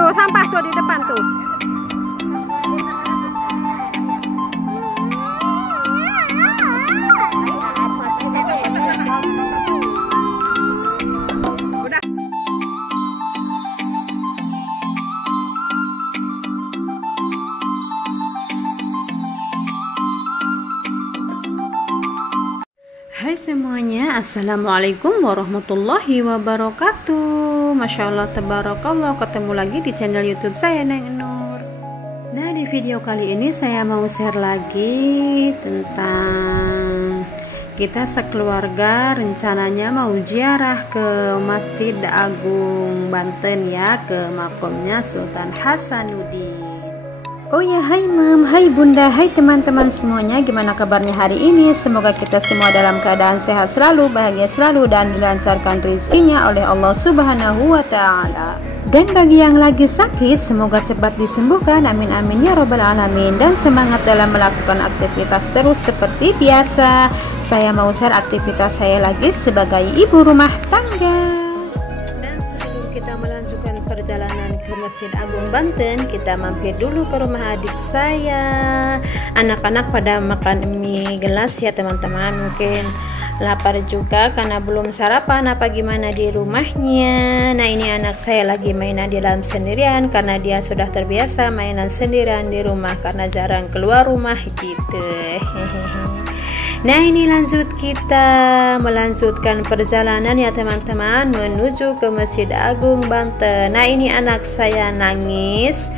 Tuh sampah tuh di depan tuh. Udah. Hai semuanya, assalamualaikum warahmatullahi wabarakatuh. Masya Allah, tabarakallah, ketemu lagi di channel YouTube saya, Neng Nur. Nah, di video kali ini saya mau share lagi tentang kita sekeluarga rencananya mau ziarah ke Masjid Agung Banten ya, ke makomnya Sultan Hasanuddin. Oh ya, hai Mam, hai Bunda, hai teman-teman semuanya. Gimana kabarnya hari ini? Semoga kita semua dalam keadaan sehat selalu, bahagia selalu, dan dilancarkan rezekinya oleh Allah Subhanahu wa Ta'ala. Dan bagi yang lagi sakit, semoga cepat disembuhkan, amin amin ya robbal alamin. Dan semangat dalam melakukan aktivitas terus seperti biasa. Saya mau share aktivitas saya lagi sebagai ibu rumah tangga. Dan sebelum kita melanjutkan perjalanan ke Masjid Agung Banten, kita mampir dulu ke rumah adik saya. Anak-anak pada makan mie gelas ya teman-teman, mungkin lapar juga karena belum sarapan apa gimana di rumahnya. Nah, ini anak saya lagi mainan di dalam sendirian karena dia sudah terbiasa mainan sendirian di rumah karena jarang keluar rumah gitu. Nah, ini kita melanjutkan perjalanan ya teman-teman menuju ke Masjid Agung Banten. Nah, ini anak saya nangis.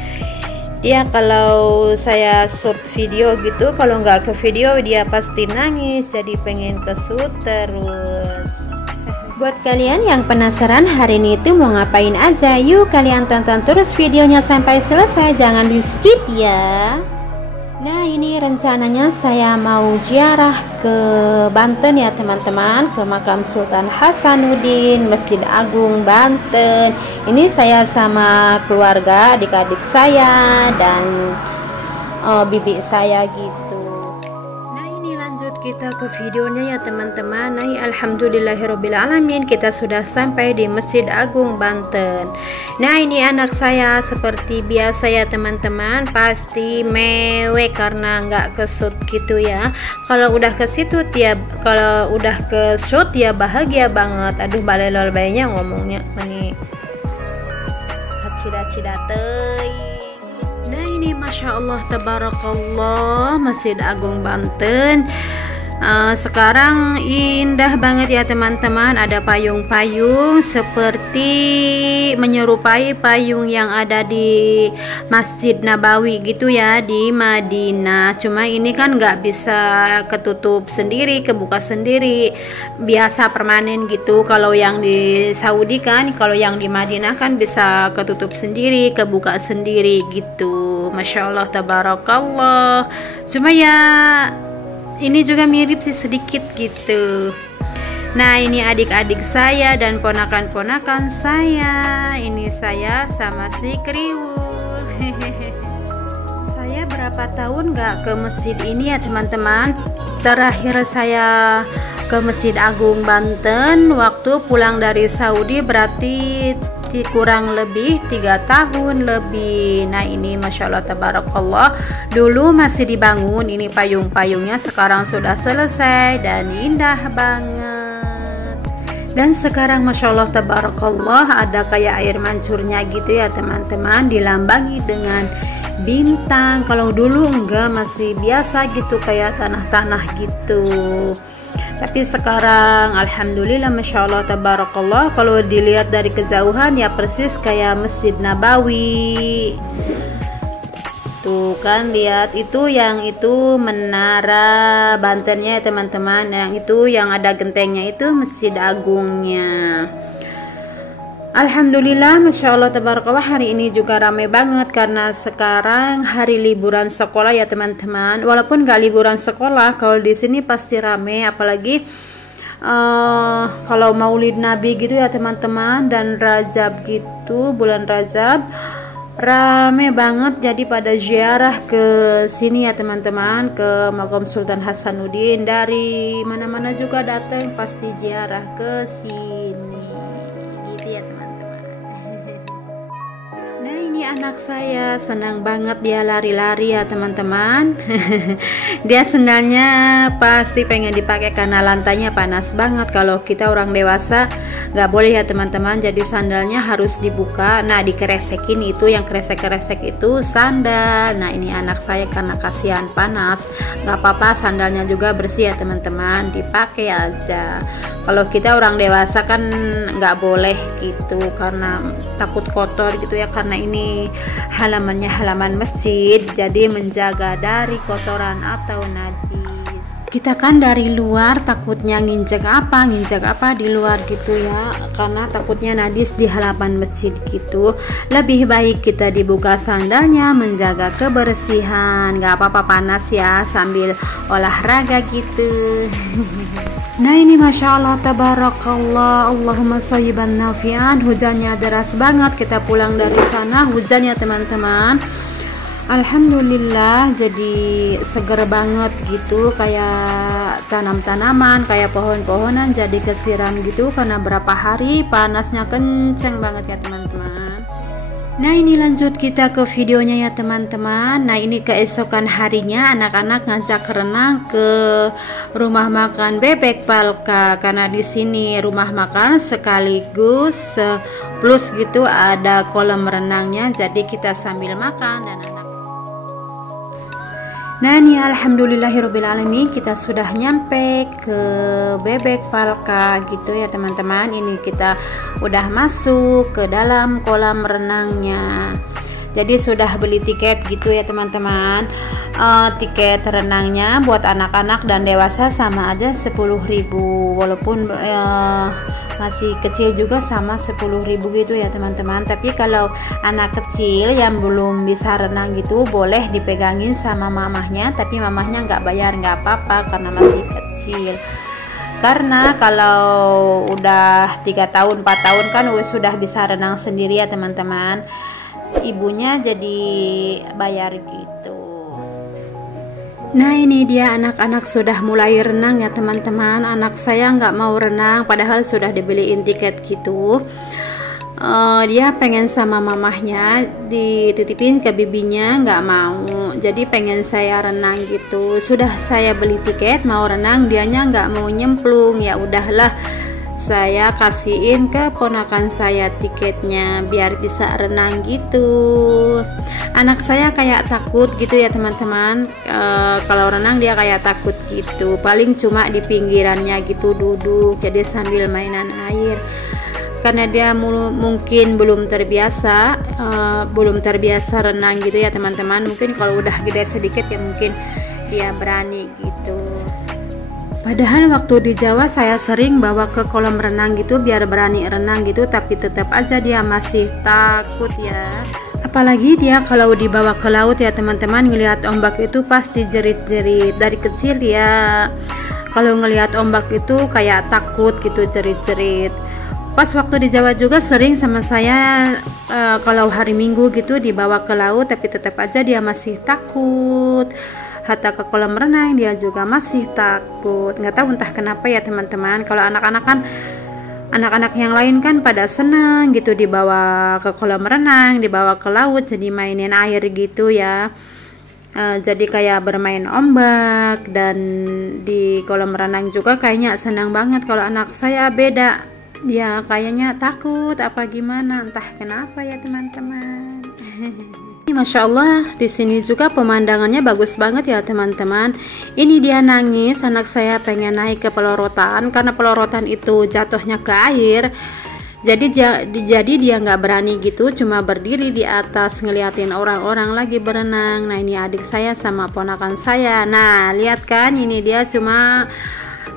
Dia kalau saya shoot video gitu, kalau nggak ke video dia pasti nangis, jadi pengen ke shoot terus. Buat kalian yang penasaran hari ini itu mau ngapain aja, yuk kalian tonton terus videonya sampai selesai, jangan di skip ya. Nah, ini rencananya saya mau ziarah ke Banten ya teman-teman, ke makam Sultan Hasanuddin, Masjid Agung Banten. Ini saya sama keluarga, adik-adik saya dan bibi saya gitu. Nah, ini lanjut kita ke videonya ya teman-teman. Nah, alhamdulillahirobbilalamin, kita sudah sampai di Masjid Agung Banten. Nah, ini anak saya seperti biasa ya teman-teman, pasti mewek karena nggak ke shoot gitu ya. Kalau udah ke situ dia, kalau udah ke shoot ya bahagia banget. Aduh, balelol bayinya ngomongnya meni cida-cida teuing. Nah, ini masya Allah tabarakallah, Masjid Agung Banten. Sekarang indah banget ya teman-teman, ada payung-payung seperti menyerupai payung yang ada di Masjid Nabawi gitu ya di Madinah. Cuma ini kan nggak bisa ketutup sendiri, kebuka sendiri, biasa permanen gitu. Kalau yang di Saudi kan, kalau yang di Madinah kan bisa ketutup sendiri, kebuka sendiri gitu. Masya Allah tabarakallah. Cuma ya ini juga mirip sih sedikit gitu. Nah, ini adik-adik saya dan ponakan-ponakan saya. Ini saya sama si Kriwul. Saya berapa tahun nggak ke masjid ini ya teman-teman. Terakhir saya ke Masjid Agung Banten waktu pulang dari Saudi, berarti kurang lebih 3 tahun lebih. Nah, ini masya Allah tabarakallah, dulu masih dibangun ini payung-payungnya, sekarang sudah selesai dan indah banget. Dan sekarang masya Allah tabarakallah ada kayak air mancurnya gitu ya teman-teman, dilambangi dengan bintang. Kalau dulu enggak, masih biasa gitu kayak tanah-tanah gitu. Tapi sekarang alhamdulillah masya Allah tabarakallah, kalau dilihat dari kejauhan ya persis kayak Masjid Nabawi. Tuh kan, lihat itu, yang itu menara Bantennya teman-teman, yang itu yang ada gentengnya itu Masjid Agungnya. Alhamdulillah masya Allah tabarakallah, hari ini juga ramai banget karena sekarang hari liburan sekolah ya teman-teman. Walaupun gak liburan sekolah, kalau di sini pasti ramai, apalagi kalau Maulid Nabi gitu ya teman-teman, dan Rajab gitu, bulan Rajab rame banget. Jadi pada ziarah ke sini ya teman-teman, ke makam Sultan Hasanuddin, dari mana-mana juga datang pasti ziarah ke sini gitu ya teman-teman. Nah, ini anak saya senang banget, dia lari-lari ya teman-teman. Dia sendalnya pasti pengen dipakai karena lantainya panas banget. Kalau kita orang dewasa nggak boleh ya teman-teman, jadi sandalnya harus dibuka. Nah dikeresekin, itu yang kresek-kresek itu sandal. Nah ini anak saya karena kasihan panas, nggak apa-apa, sandalnya juga bersih ya teman-teman, dipakai aja. Kalau kita orang dewasa kan nggak boleh gitu karena takut kotor gitu ya, karena ini halamannya halaman masjid, jadi menjaga dari kotoran atau najis. Kita kan dari luar takutnya nginjek apa di luar gitu ya, karena takutnya najis di halaman masjid gitu. Lebih baik kita dibuka sandalnya, menjaga kebersihan. Nggak apa-apa panas ya, sambil olahraga gitu. Nah ini Masya Allah tabarakallah, Allahumma shayyiban nafi'an. Hujannya deras banget, kita pulang dari sana hujannya teman-teman. Alhamdulillah, jadi seger banget gitu, kayak tanam-tanaman, kayak pohon-pohonan jadi kesiram gitu karena berapa hari panasnya kenceng banget ya teman-teman. Nah ini lanjut kita ke videonya ya teman-teman. Nah ini keesokan harinya anak-anak ngajak renang ke rumah makan Bebek Palka, karena di sini rumah makan sekaligus plus gitu ada kolam renangnya, jadi kita sambil makan dan anak. Nah nih alhamdulillahirobbilalamin, kita sudah nyampe ke Bebek Palka gitu ya teman-teman. Ini kita udah masuk ke dalam kolam renangnya. Jadi sudah beli tiket gitu ya teman-teman. Tiket renangnya buat anak-anak dan dewasa sama aja 10.000, walaupun masih kecil juga sama 10.000 gitu ya teman-teman. Tapi kalau anak kecil yang belum bisa renang gitu boleh dipegangin sama mamahnya, tapi mamahnya nggak bayar, nggak apa-apa karena masih kecil. Karena kalau udah 3 tahun 4 tahun kan sudah bisa renang sendiri ya teman-teman, ibunya jadi bayar gitu. Nah ini dia anak-anak sudah mulai renang ya teman-teman. Anak saya nggak mau renang padahal sudah dibeliin tiket gitu. Dia pengen sama mamahnya, dititipin ke bibinya nggak mau, jadi pengen saya renang gitu. Sudah saya beli tiket mau renang, dianya nggak mau nyemplung. Ya udahlah, saya kasihin ke ponakan saya tiketnya biar bisa renang gitu. Anak saya kayak takut gitu ya teman-teman, kalau renang dia kayak takut gitu, paling cuma di pinggirannya gitu duduk, jadi sambil mainan air. Karena dia mungkin belum terbiasa renang gitu ya teman-teman. Mungkin kalau udah gede sedikit ya mungkin dia berani gitu. Padahal waktu di Jawa saya sering bawa ke kolam renang gitu biar berani renang gitu, tapi tetap aja dia masih takut ya. Apalagi dia kalau dibawa ke laut ya teman-teman, ngelihat ombak itu pasti jerit-jerit. Dari kecil dia kalau ngelihat ombak itu kayak takut gitu, jerit-jerit. Pas waktu di Jawa juga sering sama saya kalau hari Minggu gitu dibawa ke laut, tapi tetap aja dia masih takut. Hatta ke kolam renang dia juga masih takut. Nggak tahu entah kenapa ya teman-teman. Kalau anak-anak kan, anak-anak yang lain kan pada seneng gitu dibawa ke kolam renang, dibawa ke laut, jadi mainin air gitu ya. Jadi kayak bermain ombak, dan di kolam renang juga kayaknya senang banget. Kalau anak saya beda, dia kayaknya takut apa gimana, entah kenapa ya teman-teman. Masya Allah, di sini juga pemandangannya bagus banget ya teman-teman. Ini dia nangis, anak saya pengen naik ke pelorotan karena pelorotan itu jatuhnya ke air. Jadi dia nggak berani gitu, cuma berdiri di atas ngeliatin orang-orang lagi berenang. Nah ini adik saya sama ponakan saya. Nah lihat kan, ini dia cuma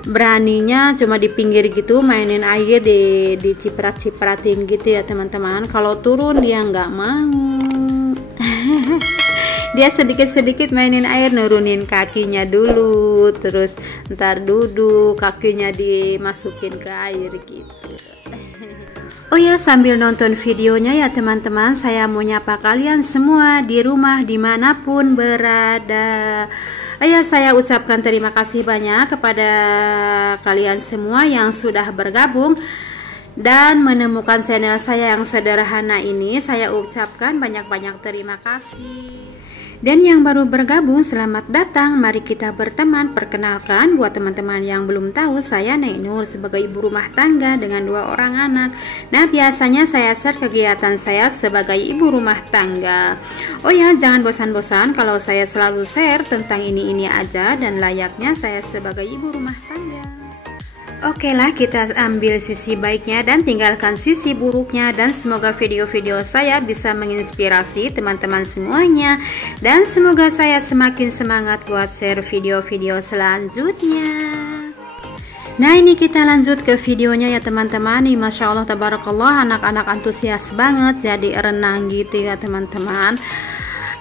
beraninya cuma di pinggir gitu, mainin air, di ciprat-cipratin gitu ya teman-teman. Kalau turun dia nggak mau. Dia sedikit-sedikit mainin air, nurunin kakinya dulu, terus ntar duduk, kakinya dimasukin ke air gitu. Oh ya, sambil nonton videonya ya teman-teman, saya mau nyapa kalian semua di rumah dimanapun berada. Ya, saya ucapkan terima kasih banyak kepada kalian semua yang sudah bergabung dan menemukan channel saya yang sederhana ini. Saya ucapkan banyak-banyak terima kasih. Dan yang baru bergabung, selamat datang. Mari kita berteman. Perkenalkan, buat teman-teman yang belum tahu, saya Neng Nur sebagai ibu rumah tangga dengan 2 orang anak. Nah, biasanya saya share kegiatan saya sebagai ibu rumah tangga. Oh ya, jangan bosan-bosan kalau saya selalu share tentang ini aja dan layaknya saya sebagai ibu rumah tangga. Oke lah, kita ambil sisi baiknya dan tinggalkan sisi buruknya, dan semoga video-video saya bisa menginspirasi teman-teman semuanya, dan semoga saya semakin semangat buat share video-video selanjutnya. Nah, ini kita lanjut ke videonya ya teman-teman. Nih, Masya Allah tabarakallah, anak-anak antusias banget jadi renang gitu ya teman-teman.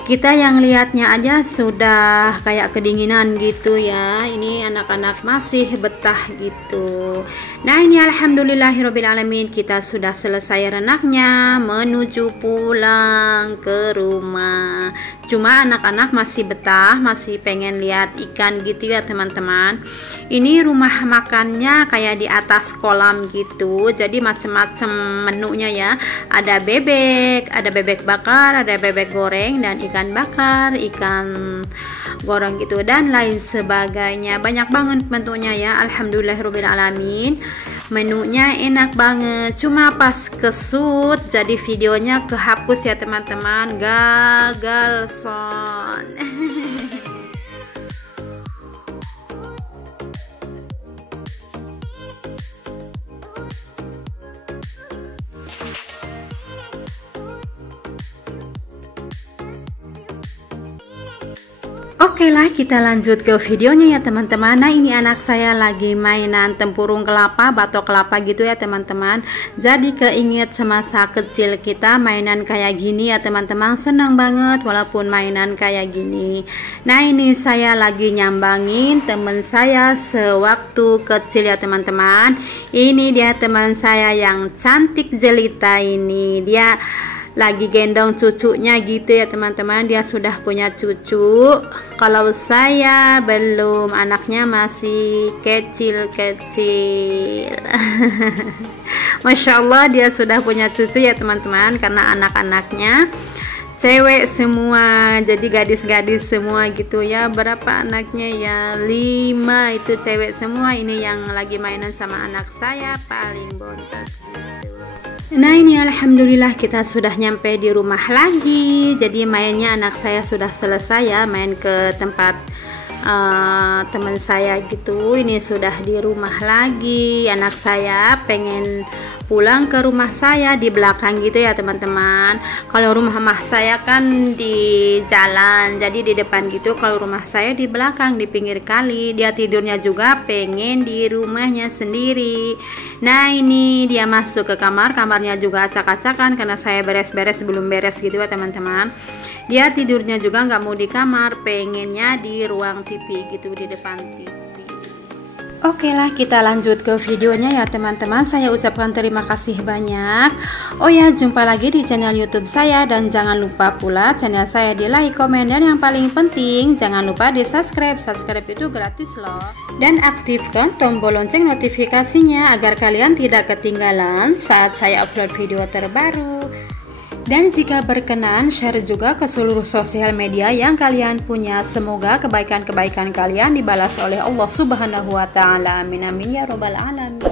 Kita yang lihatnya aja sudah kayak kedinginan gitu ya. Ini anak-anak masih betah gitu. Nah, ini alhamdulillahirobbilalamin, kita sudah selesai renangnya menuju pulang ke rumah. Cuma anak-anak masih betah, masih pengen lihat ikan gitu ya teman-teman. Ini rumah makannya kayak di atas kolam gitu. Jadi macam-macam menunya ya. Ada bebek bakar, ada bebek goreng, dan ikan bakar, ikan goreng gitu, dan lain sebagainya. Banyak banget menunya ya, alhamdulillahirobbilalamin. Menunya enak banget, cuma pas kesut jadi videonya kehapus ya teman-teman, gagal son. Oke lah, kita lanjut ke videonya ya teman-teman. Nah, ini anak saya lagi mainan tempurung kelapa, batok kelapa gitu ya teman-teman. Jadi keinget semasa kecil kita mainan kayak gini ya teman-teman. Senang banget walaupun mainan kayak gini. Nah, ini saya lagi nyambangin teman saya sewaktu kecil ya teman-teman. Ini dia teman saya yang cantik jelita ini. Dia lagi gendong cucunya gitu ya teman-teman. Dia sudah punya cucu. Kalau saya belum, anaknya masih kecil-kecil. Masya Allah, dia sudah punya cucu ya teman-teman, karena anak-anaknya cewek semua, jadi gadis-gadis semua gitu ya. Berapa anaknya ya? 5 itu cewek semua. Ini yang lagi mainan sama anak saya paling bontot. Nah, ini alhamdulillah kita sudah nyampe di rumah lagi. Jadi mainnya anak saya sudah selesai ya, main ke tempat teman saya gitu. Ini sudah di rumah lagi. Anak saya pengen pulang ke rumah saya di belakang gitu ya teman-teman. Kalau rumah saya kan di jalan, jadi di depan gitu. Kalau rumah saya di belakang, di pinggir kali. Dia tidurnya juga pengen di rumahnya sendiri. Nah, ini dia masuk ke kamar. Kamarnya juga acak-acakan karena saya beres-beres belum beres gitu ya teman-teman. Dia tidurnya juga nggak mau di kamar, pengennya di ruang TV gitu, di depan TV. Oke lah, kita lanjut ke videonya ya teman-teman. Saya ucapkan terima kasih banyak. Oh ya, jumpa lagi di channel YouTube saya, dan jangan lupa pula channel saya di like, komen, dan yang paling penting jangan lupa di subscribe. Subscribe itu gratis loh. Dan aktifkan tombol lonceng notifikasinya agar kalian tidak ketinggalan saat saya upload video terbaru. Dan jika berkenan, share juga ke seluruh sosial media yang kalian punya. Semoga kebaikan-kebaikan kalian dibalas oleh Allah Subhanahu wa Ta'ala. Amin amin ya robbal alamin.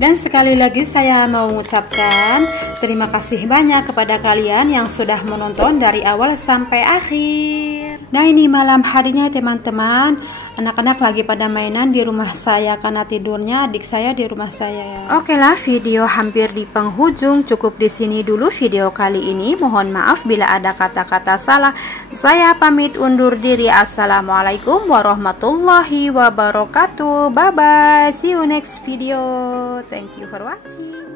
Dan sekali lagi saya mau mengucapkan terima kasih banyak kepada kalian yang sudah menonton dari awal sampai akhir. Nah, ini malam harinya teman-teman. Anak-anak lagi pada mainan di rumah saya karena tidurnya adik saya di rumah saya ya. Oke lah, video hampir di penghujung. Cukup di sini dulu video kali ini. Mohon maaf bila ada kata-kata salah. Saya pamit undur diri. Assalamualaikum warahmatullahi wabarakatuh. Bye bye. See you next video. Thank you for watching.